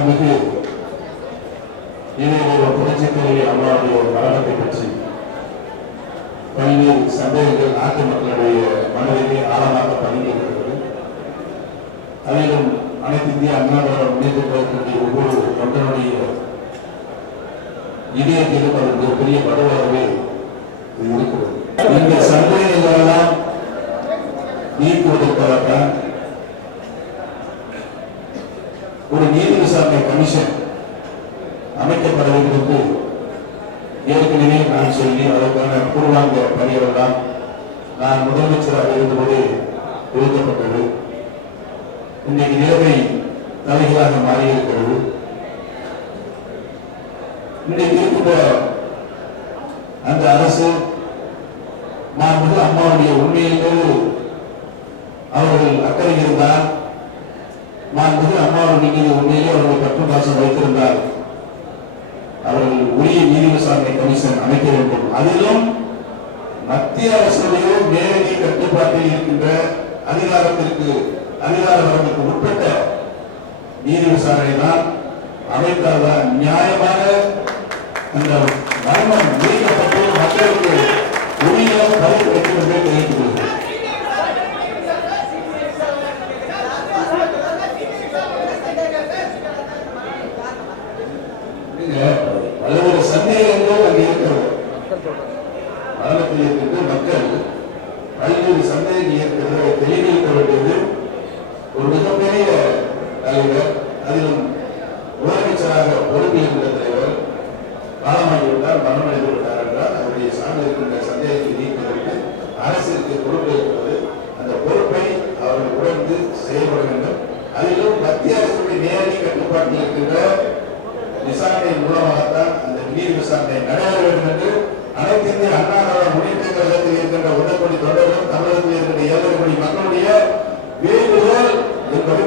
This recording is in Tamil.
மாண்புமிகு இதேபோல புரட்சித் தலைவி அம்மாவுடைய மரணத்தை பற்றி பல்வேறு சந்தேகங்கள் நாட்டு மக்களுடைய மனதிலே ஆழமாக பதிந்திருக்கிறது. அதிலும் அனைத்து இந்திய அண்ணா திராவிட முன்னேற்ற கழகத்தினுடைய ஒவ்வொரு தொண்டனுடைய இதயத்திலும் அது ஒரு பெரிய படுவாகவே இருக்கிறது. இந்த சந்தேகங்களெல்லாம் நீக்குவதற்காக ஒரு நீதி விசாரணை கமிஷன் அமைக்கப்பட வேண்டும் என்று ஏற்கனவே நான் சொல்லி அதற்கான பூர்வாங்க பணிகளெல்லாம் நான் முதலமைச்சராக இருந்தபோது நிறுத்தப்பட்டது. இன்றைக்கு நிலைமை தலைகளாக மாறியிருக்கிறது. இன்றைக்கு இருக்கின்ற அந்த அரசு மாண்புமிகு அம்மாவுடைய உண்மையிலே அவர்கள் அக்கறை இருந்தால், மாண்புமிகு அம்மாவுடைய மீது உண்மையிலே அவர்கள் பற்று பாசம் வைத்திருந்தால் அவர்கள் உரிய நீதி விசாரணை கமிஷன் அமைக்க வேண்டும். அதிலும் மத்திய அரசுடைய நேரடி கட்டுப்பாட்டில் இருக்கின்ற அதிகார வரம்புக்கு உட்பட்ட நீதி விசாரணை தான் அமைத்தால்தான் நியாயமான அந்த மர்மம் நீக்கப்பட்டு மக்களுக்கு உரிய பதில் கிடைக்கும் என்று தெரிவித்துக் கொள்கிறேன். பல்வேறு சந்தேகங்கள் அங்கே இருக்கிறது. மரணத்தில் இருக்கின்ற மக்கள் பல்வேறு சந்தேகம் இருக்கிறது. தெளிவிக்க வேண்டியது ஒரு மிகப்பெரிய தலைவர், அதிலும் முதலமைச்சராக பொறுப்பில் இருந்த தலைவர் காலமாகிவிட்டார், மரணமடைந்து விட்டார் என்றால் அவருடைய சார்ந்த இருக்கின்ற சந்தேகத்தை நீக்குவதற்கு அரசிற்கு பொறுப்பு இருக்கிறது. அந்த பொறுப்பை அவர்கள் உணர்ந்து செயல்பட வேண்டும். அதிலும் மத்திய அரசுடைய நேரடி கட்டுப்பாட்டில் இருக்கின்ற விசாரணை மூலமாகத்தான் அந்த நீதி விசாரணை நடைபெற வேண்டும் என்று அனைத்து இந்திய அண்ணா திராவிட முன்னேற்ற கழகத்தில் இருக்கின்ற 1 கோடி தொண்டர்களும் தமிழகத்தில் இருக்கின்ற 7 கோடி மக்களுடைய வேண்டுகோள் என்பது